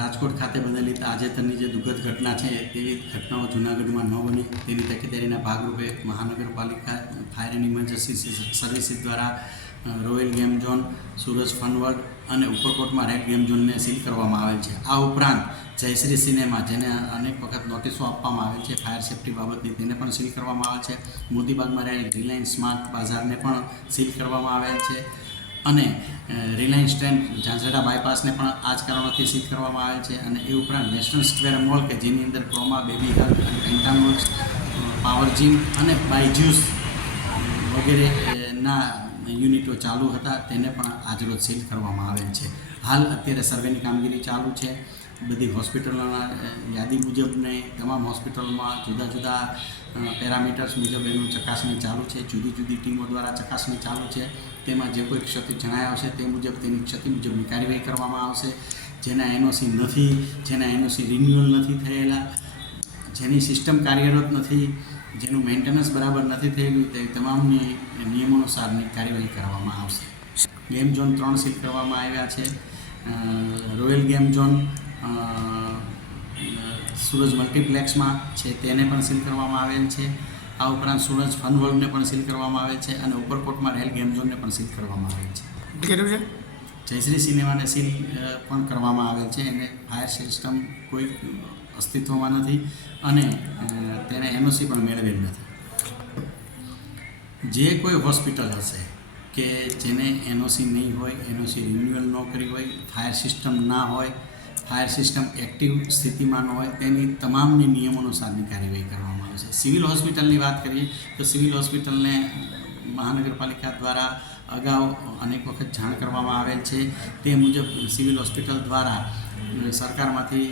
રાજકોટ ખાતે બનેલી તાજેતરની જે દુઃખદ ઘટના છે, તેવી ઘટનાઓ જૂનાગઢમાં ન બની. તેની તકેદારીના ભાગરૂપે મહાનગરપાલિકા ફાયર એન્ડ ઇમરજન્સી સર્વિસીસ દ્વારા રોયલ ગેમ ઝોન, સુરજ ફનવર્ડ અને ઉપરકોટમાં રેડ ગેમ ઝોનને સીલ કરવામાં આવેલ છે. આ ઉપરાંત જયશ્રી સિનેમા, જેને અનેક વખત નોટિસો આપવામાં આવેલ છે, ફાયર સેફ્ટી બાબતની તેને પણ સીલ કરવામાં આવેલ છે. મોતીબાગમાં રહેલ રિલાયન્સ સ્માર્ટ બાજારને પણ સીલ કરવામાં આવેલ છે. અને રિલાયન્સ ટ્રેન ઝાંઝરડા બાયપાસને પણ આ જ કારણોથી સીલ કરવામાં આવે છે અને એ ઉપરાંત નેશનલ સ્ક્વેર મોલ કે જેની અંદર ક્રોમા બેબી હર્ટ અને પેન્ટામોલ્સ પાવર જીમ અને બાયજ્યુસ વગેરે અ, ના યુનિટો ચાલુ હતા તેને પણ આજરોજ સીલ કરવામાં આવેલ છે. હાલ અત્યારે સર્વેની કામગીરી ચાલુ છે. બધી હોસ્પિટલોના યાદી મુજબને, તમામ હોસ્પિટલોમાં જુદા જુદા પેરામીટર્સ મુજબ એનું ચકાસણી ચાલુ છે, જુદી જુદી ટીમો દ્વારા ચકાસણી ચાલુ છે. તેમાં જે કોઈ ક્ષતિ જણાય આવશે તે મુજબ, તેની ક્ષતિ મુજબની કાર્યવાહી કરવામાં આવશે. જેના એનઓસી નથી, જેના એનઓસી રિન્યુઅલ નથી થયેલા, જેની સિસ્ટમ કાર્યરત નથી, જેનું મેન્ટેનન્સ બરાબર નથી થયેલું, તે તમામની નિયમોનુસારની કાર્યવાહી કરવામાં આવશે. ગેમ ઝોન ત્રણ સીલ કરવામાં આવ્યા છે. રોયલ ગેમ ઝોન સુરજ મલ્ટીપ્લેક્સમાં છે તેને પણ સીલ કરવામાં આવેલ છે. આ ઉપરાંત સુરજ ફન વર્લ્ડને પણ સીલ કરવામાં આવેલ છે અને ઉપરકોટમાં રહેલ ગેમ ઝોનને પણ સીલ કરવામાં આવેલ છે. કેટલું છે? જયશ્રી સિનેમાને સીલ પણ કરવામાં આવેલ છે. એને ફાયર સિસ્ટમ કોઈ અસ્તિત્વમાં નથી અને તેણે તેને એનઓસી પણ મેળવેલ નથી. જે કોઈ હોસ્પિટલ હશે કે જેને એનઓસી નહીં હોય એનઓસી રિન્યુઅલ ન કરી હોય ફાયર સિસ્ટમ ના હોય ફાયર સિસ્ટમ એક્ટિવ સ્થિતિમાં ન હોય તેની તમામની નિયમોનુસારની કાર્યવાહી કરવામાં આવે છે. સિવિલ હોસ્પિટલની વાત કરીએ, તો સિવિલ હોસ્પિટલને મહાનગરપાલિકા દ્વારા અગાઉ અનેક વખત જાણ કરવામાં આવેલ છે. તે મુજબ સિવિલ હોસ્પિટલ દ્વારા સરકારમાંથી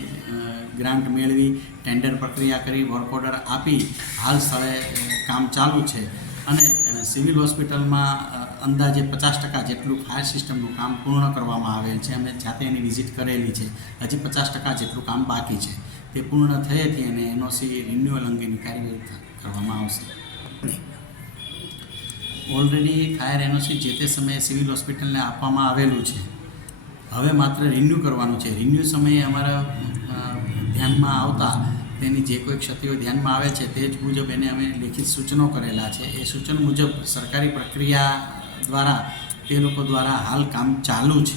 ગ્રાન્ટ મેળવી, ટેન્ડર પ્રક્રિયા કરી, વર્ક ઓર્ડર આપી, હાલ સ્થળે કામ ચાલુ છે. અને સિવિલ હોસ્પિટલમાં અંદાજે પચાસ ટકા જેટલું ફાયર સિસ્ટમનું કામ પૂર્ણ કરવામાં આવેલ છે અમે જાતે એની વિઝિટ કરેલી છે. હજી પચાસ ટકા જેટલું કામ બાકી છે. તે પૂર્ણ થયેથી અને એનઓસી રિન્યુઅલ અંગેની કાર્યવાહી કરવામાં આવશે. ઓલરેડી ફાયર એનઓસી જે તે સમયે સિવિલ હોસ્પિટલને આપવામાં આવેલું છે. હવે માત્ર રિન્યૂ કરવાનું છે. રિન્યૂ સમયે અમારા ધ્યાનમાં આવતા તેની જે કોઈ ક્ષતિઓ ધ્યાનમાં આવે છે તે જ મુજબ એને અમે લેખિત સૂચનો કરેલા છે. એ સૂચન મુજબ સરકારી પ્રક્રિયા દ્વારા તે લોકો દ્વારા હાલ કામ ચાલુ છે.